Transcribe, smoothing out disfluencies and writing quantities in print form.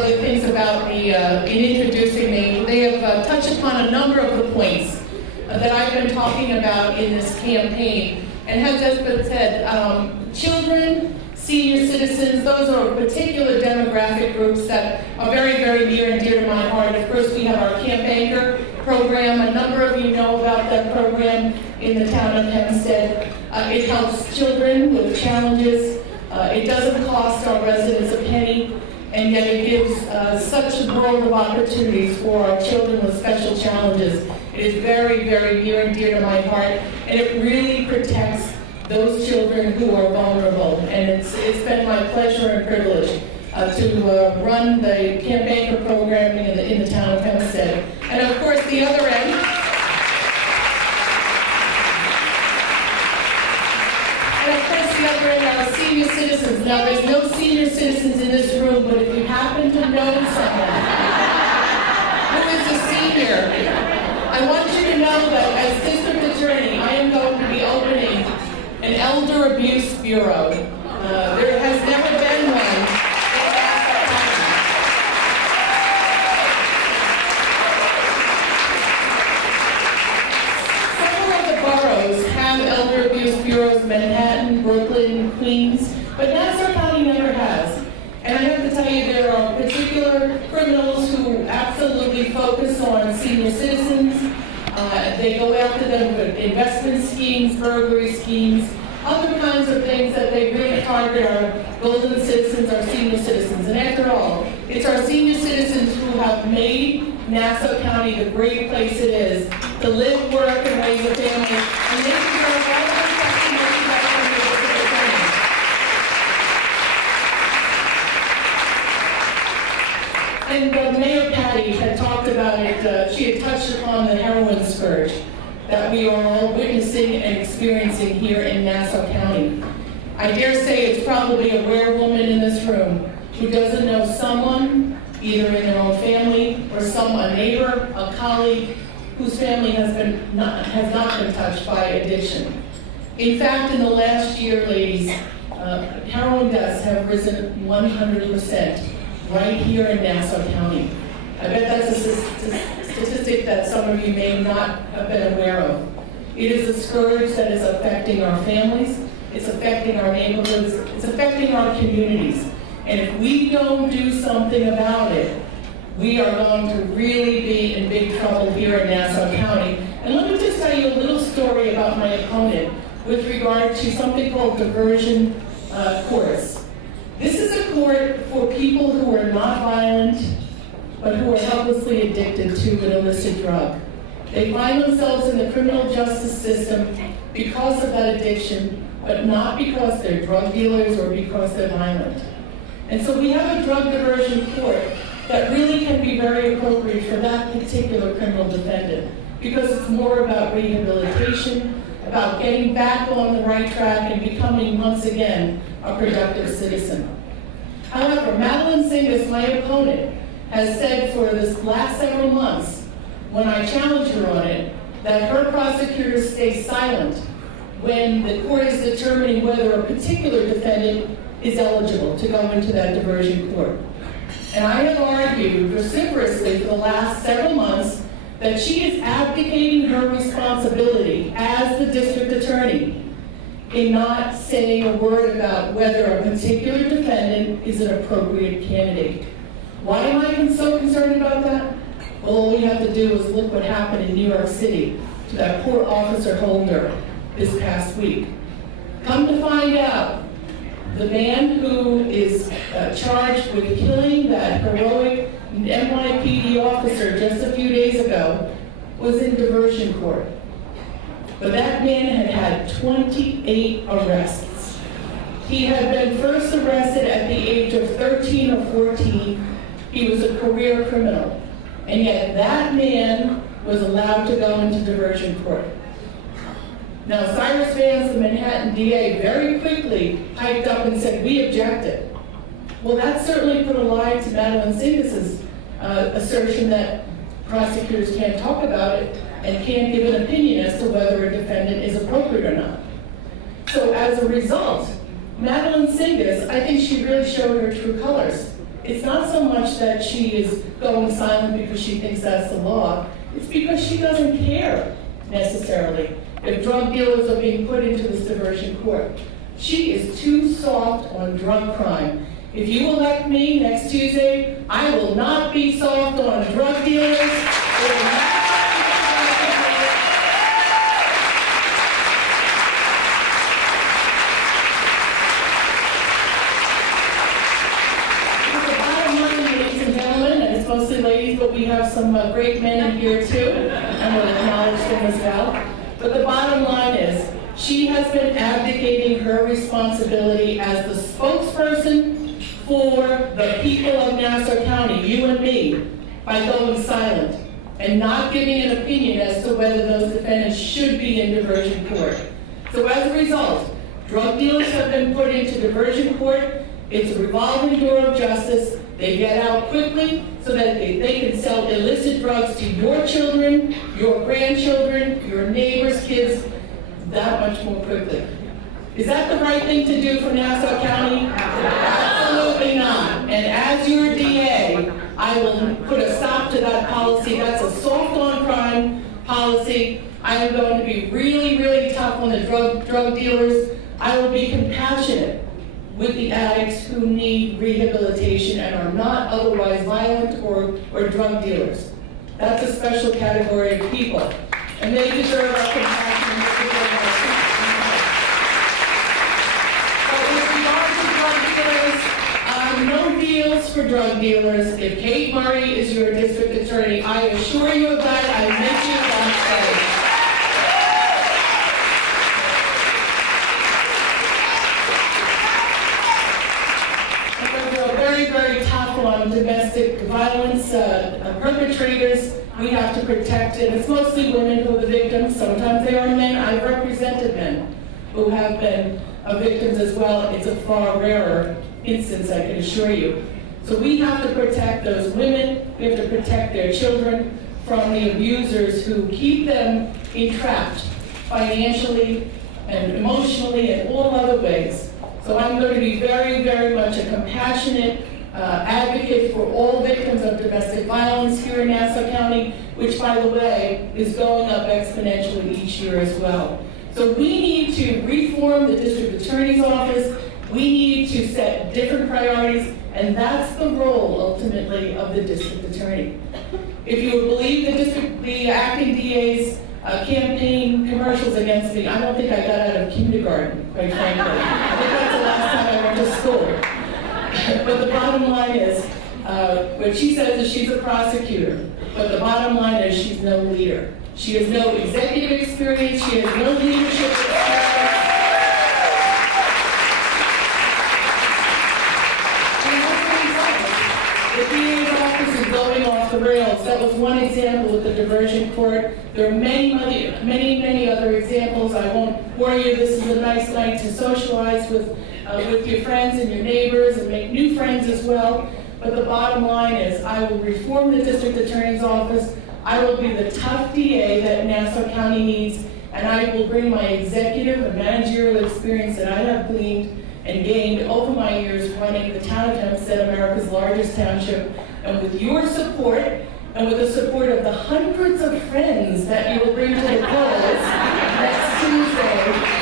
other things about me in introducing me. They have touched upon a number of the points that I've been talking about in this campaign. And as has been said, children, senior citizens, those are particular demographic groups that are very, very near and dear to my heart. Of course, we have our Camp Anchor program. A number of you know about that program in the town of Hempstead. It helps children with challenges. It doesn't cost our residents a penny, and yet it gives such a world of opportunities for our children with special challenges. It is very, very near and dear to my heart, and it really protects those children who are vulnerable. And it's been my pleasure and privilege to run the Camp Anchor program in the town of Hempstead. And of course, the other end, our senior citizens. Now, there's no senior citizens in this room, but if you happen to know someone who is a senior, I want you to know that as district attorney, I am going to be opening an elder abuse bureau. There has never been one. Several of the boroughs have elder abuse bureaus, Manhattan, Brooklyn, Queens, but Nassau County never has. And I have to tell you, there are particular criminals who absolutely focus on senior citizens. They go after them with investment schemes, burglary schemes, other kinds of things that they really target our golden citizens, our senior citizens. And after all, it's our senior citizens who have made Nassau County the great place it is to live, work, and raise a family. And they deserve all the protection that we have from the district attorney. And Mayor Patty had talked about it. She had touched upon the heroin scourge that we are all witnessing and experiencing here in Nassau County. I dare say it's probably a rare woman in this room who doesn't know someone, either in their own family or a neighbor, a colleague, whose family has not been touched by addiction. In fact, in the last year, ladies, heroin deaths have risen 100% right here in Nassau County. I bet that's a statistic that some of you may not have been aware of. It is a scourge that is affecting our families, it's affecting our neighborhoods, it's affecting our communities. And if we don't do something about it, we are going to really be in big trouble here in Nassau County. And let me just tell you a little story about my opponent with regard to something called diversion courts. This is a court for people who are not violent, but who are helplessly addicted to an illicit drug. They find themselves in the criminal justice system because of that addiction, but not because they're drug dealers or because they're violent. And so we have a drug diversion court that really can be very appropriate for that particular criminal defendant, because it's more about rehabilitation, about getting back on the right track and becoming once again a productive citizen. However, Madeline Singas, my opponent, has said for this last several months, when I challenge her on it, that her prosecutors stay silent when the court is determining whether a particular defendant is eligible to go into that diversion court. And I have argued vociferously for the last several months that she is abdicating her responsibility as the district attorney in not saying a word about whether a particular defendant is an appropriate candidate. Why am I so concerned about that? Well, all we have to do is look what happened in New York City to that poor Officer Holder this past week. Come to find out, the man who is charged with killing that heroic NYPD officer just a few days ago was in diversion court. But that man had had 28 arrests. He had been first arrested at the age of 13 or 14. He was a career criminal. And yet that man was allowed to go into diversion court. Now, Cyrus Vance, the Manhattan DA, very quickly piped up and said, we objected. Well, that certainly put a lie to Madeline Singas' assertion that prosecutors can't talk about it and can't give an opinion as to whether a defendant is appropriate or not. So as a result, Madeline Singas, I think she really showed her true colors. It's not so much that she is going silent because she thinks that's the law. It's because she doesn't care necessarily if drug dealers are being put into this diversion court. She is too soft on drug crime. If you elect me next Tuesday, I will not be soft on drug dealers. It will not mostly ladies, but we have some great men in here too, and we'll acknowledge them as well. But the bottom line is, she has been abdicating her responsibility as the spokesperson for the people of Nassau County, you and me, by going silent and not giving an opinion as to whether those defendants should be in diversion court. So as a result, drug dealers have been put into diversion court. It's a revolving door of justice. They get out quickly so that they can sell illicit drugs to your children, your grandchildren, your neighbors' kids, that much more quickly. Is that the right thing to do for Nassau County? Absolutely not. And as your DA, I will put a stop to that policy. That's a soft on crime policy. I am going to be really, really tough on the drug dealers. I will be compassionate with the addicts who need rehabilitation and are not otherwise violent or drug dealers. That's a special category of people, and they deserve our compassion. But with regard to drug dealers, no deals for drug dealers. If Kate Murray is your district attorney, I assure you of that. I met you on stage. Very tough on domestic violence perpetrators. We have to protect it. It's mostly women who are the victims. Sometimes they are men. I've represented men who have been victims as well. It's a far rarer instance, I can assure you. So we have to protect those women. We have to protect their children from the abusers who keep them entrapped financially and emotionally and all other ways. So I'm going to be very, very much a compassionate advocate for all victims of domestic violence here in Nassau County, which, by the way, is going up exponentially each year as well. So we need to reform the district attorney's office. We need to set different priorities, and that's the role, ultimately, of the district attorney. If you believe the acting DA's campaign commercials against me, I don't think I got out of kindergarten, quite frankly. I think that's the last time I went to school. But the bottom line is, what she says is she's a prosecutor, but the bottom line is she's no leader. She has no executive experience, she has no leadership experience. And as a result, the DA's office is going off the rails. That was one example with the diversion court. There are many other examples. I won't bore you. This is a nice night to socialize with your friends and your neighbors and make new friends as well. But the bottom line is I will reform the district attorney's office. I will be the tough DA that Nassau County needs, and I will bring my executive and managerial experience that I have gleaned and gained over my years running the town of Hempstead, America's largest township. And with your support, and with the support of the hundreds of friends that you will bring to the polls next Tuesday,